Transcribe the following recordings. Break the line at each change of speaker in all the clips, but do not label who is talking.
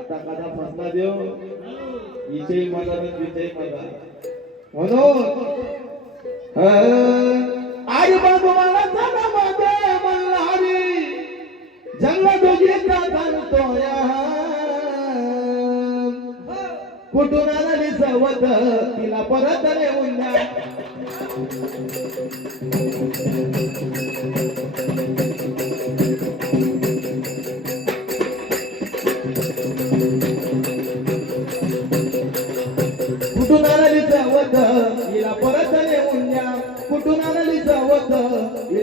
आता कदा फसला देव? इथे मजा आणि तिथे मजा म्हणून आई बाबू मला चला मध्ये मल्हारी जंगला दोघीचा चालतोया कुठून आली सवत तिला परत नेऊन द्या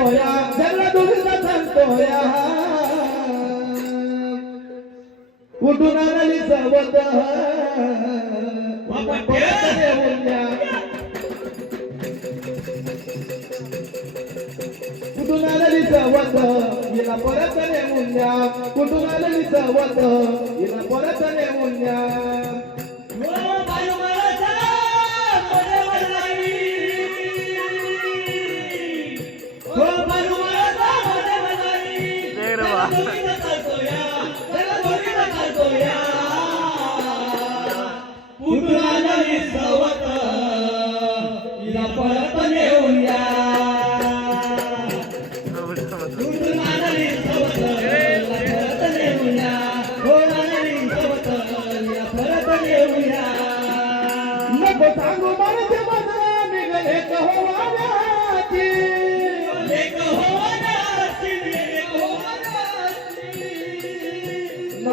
दोघीचा चालतोया जगला दोघीचा चालतोया कुठून आली सवत परत नेऊन द्या. कुठून आलेली सवत हिला परत नेऊन द्या. कुठून आलेली सवत हिला परत नेऊन द्या.
परत नेऊया
नको सांगू मारते मला निघले कहोवाची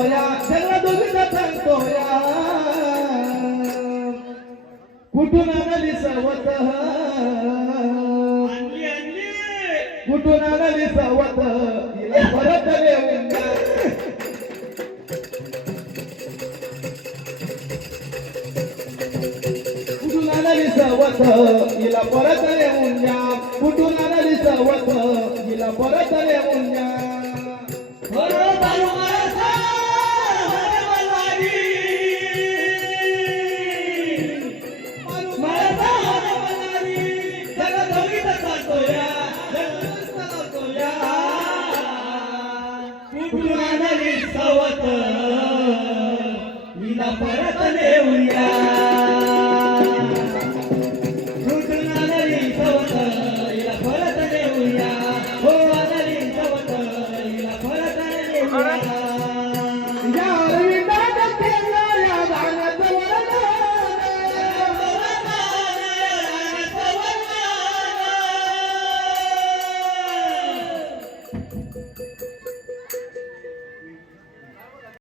या चालतोया जंगला दोघीचा चालतोया कुठून आणली सवत? कुठून आणली सवत? परत नेऊन कुठून आणली सवत? हिला परत नेऊन द्या कुठून आणली सवत? हिला परत नेऊन द्या